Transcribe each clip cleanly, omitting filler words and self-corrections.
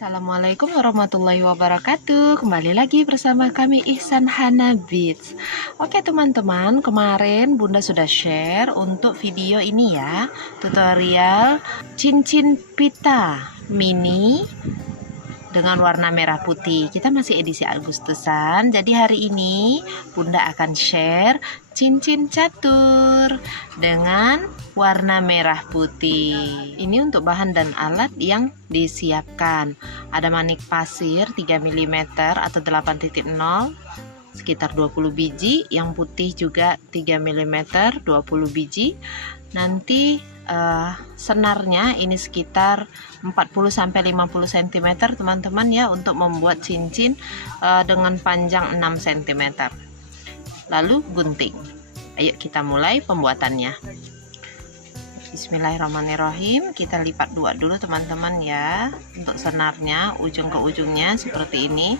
Assalamualaikum warahmatullahi wabarakatuh. Kembali lagi bersama kami Ihsan Hana Beats. Oke teman-teman, kemarin Bunda sudah share untuk video ini ya, tutorial cincin pita mini dengan warna merah putih. Kita masih edisi Agustusan. Jadi hari ini Bunda akan share cincin catur dengan warna merah putih. Ini untuk bahan dan alat yang disiapkan. Ada manik pasir 3 mm atau 8.0 sekitar 20 biji, yang putih juga 3 mm 20 biji. Nanti senarnya ini sekitar 40-50 cm teman-teman ya, untuk membuat cincin dengan panjang 6 cm. Lalu gunting. Ayo kita mulai pembuatannya. Bismillahirrahmanirrahim. Kita lipat dua dulu teman-teman ya, untuk senarnya ujung ke ujungnya seperti ini.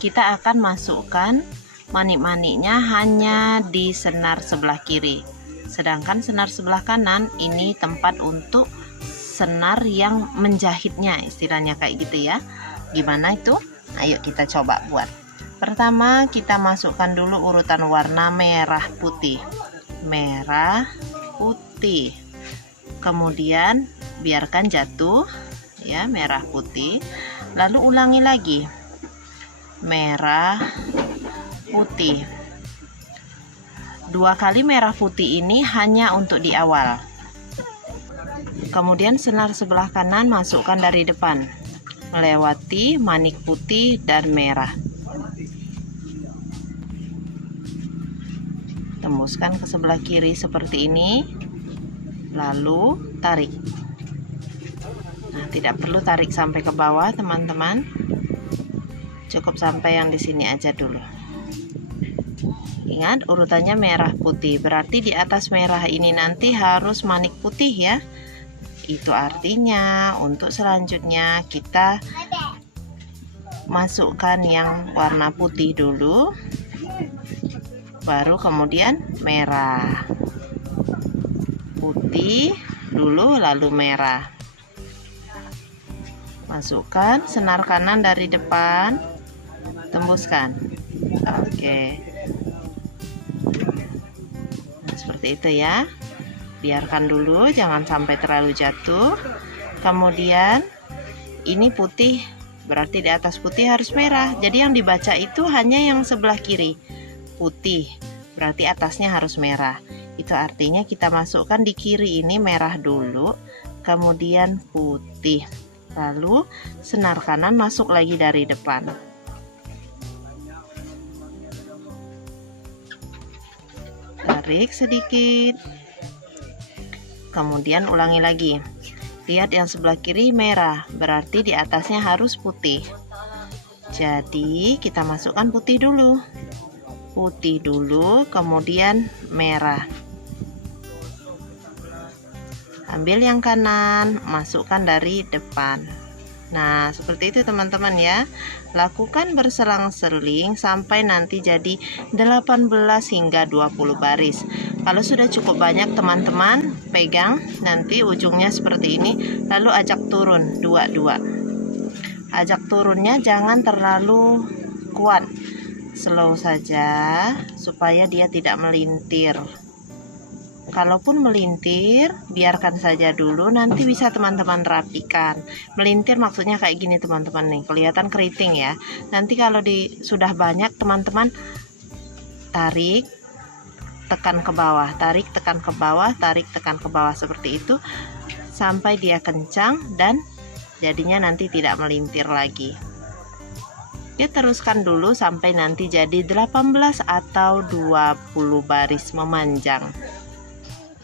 Kita akan masukkan manik-maniknya hanya di senar sebelah kiri, sedangkan senar sebelah kanan ini tempat untuk senar yang menjahitnya, istilahnya kayak gitu ya. Gimana itu? Ayo kita coba buat. Pertama kita masukkan dulu urutan warna merah putih, merah putih, kemudian biarkan jatuh ya, merah putih, lalu ulangi lagi merah putih. 2 kali merah putih ini hanya untuk di awal. Kemudian senar sebelah kanan masukkan dari depan, melewati manik putih dan merah. Tembuskan ke sebelah kiri seperti ini, lalu tarik. Nah, tidak perlu tarik sampai ke bawah teman-teman, cukup sampai yang di sini aja dulu. Ingat urutannya merah putih, berarti di atas merah ini nanti harus manik putih ya. Itu artinya untuk selanjutnya kita masukkan yang warna putih dulu, baru kemudian merah. Putih dulu lalu merah. Masukkan senar kanan dari depan, tembuskan. Oke. Nah, seperti itu ya. Biarkan dulu, jangan sampai terlalu jatuh. Kemudian ini putih, berarti di atas putih harus merah. Jadi yang dibaca itu hanya yang sebelah kiri, putih, berarti atasnya harus merah. Itu artinya kita masukkan di kiri ini merah dulu, kemudian putih, lalu senar kanan masuk lagi dari depan. Tarik sedikit, kemudian ulangi lagi. Lihat yang sebelah kiri merah, berarti di atasnya harus putih. Jadi kita masukkan putih dulu, kemudian merah. Ambil yang kanan, masukkan dari depan. Nah, seperti itu teman-teman ya. Lakukan berselang-seling sampai nanti jadi 18 hingga 20 baris. Kalau sudah cukup banyak teman-teman, pegang nanti ujungnya seperti ini, lalu ajak turun dua-dua. Ajak turunnya jangan terlalu kuat, slow saja supaya dia tidak melintir. Kalaupun melintir, biarkan saja dulu, nanti bisa teman-teman rapikan. Melintir maksudnya kayak gini teman-teman nih, kelihatan keriting ya. Nanti kalau sudah banyak teman-teman tarik, tekan ke bawah, tarik, tekan ke bawah, tarik, tekan ke bawah, seperti itu sampai dia kencang dan jadinya nanti tidak melintir lagi. Oke, teruskan dulu sampai nanti jadi 18 atau 20 baris memanjang.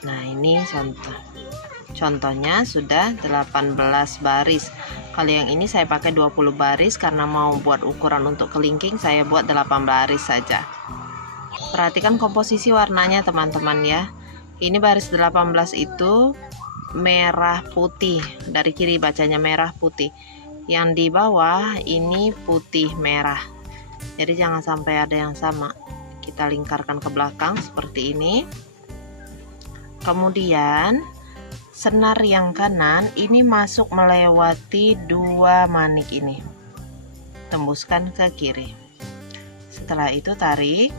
Nah, ini contohnya sudah 18 baris. Kalau yang ini saya pakai 20 baris karena mau buat ukuran untuk kelingking, saya buat 8 baris saja. Perhatikan komposisi warnanya teman-teman ya. Ini baris 18 itu merah putih, dari kiri bacanya merah putih. Yang di bawah ini putih merah. Jadi jangan sampai ada yang sama. Kita lingkarkan ke belakang seperti ini. Kemudian senar yang kanan ini masuk melewati 2 manik ini, tembuskan ke kiri. Setelah itu tarik,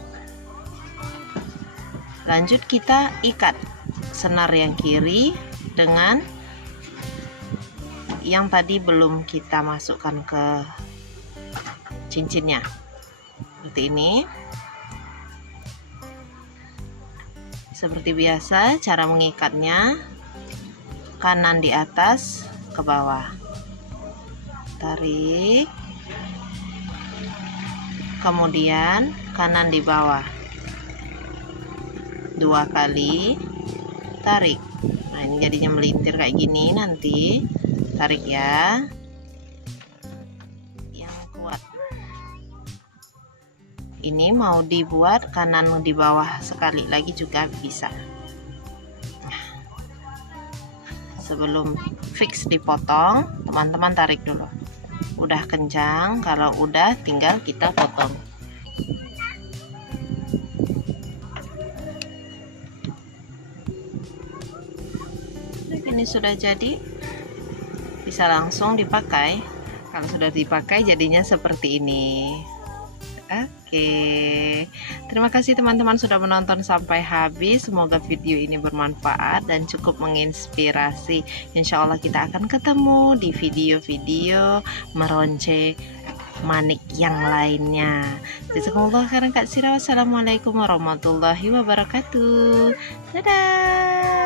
lanjut kita ikat senar yang kiri dengan yang tadi belum kita masukkan ke cincinnya, seperti ini. Seperti biasa cara mengikatnya, kanan di atas ke bawah, tarik, kemudian kanan di bawah 2 kali, tarik. Nah, ini jadinya melintir kayak gini. Nanti tarik ya, yang kuat. Ini mau dibuat kanan di bawah sekali lagi juga bisa. Sebelum fix dipotong, teman-teman tarik dulu. Udah kencang, kalau udah tinggal kita potong. Ini sudah jadi, bisa langsung dipakai. Kalau sudah dipakai jadinya seperti ini. Oke, terima kasih teman-teman sudah menonton sampai habis. Semoga video ini bermanfaat dan cukup menginspirasi. Insya Allah kita akan ketemu di video-video meronce manik yang lainnya. Jazakumullah khairan Kak Sira. Wassalamualaikum warahmatullahi wabarakatuh. Dadah.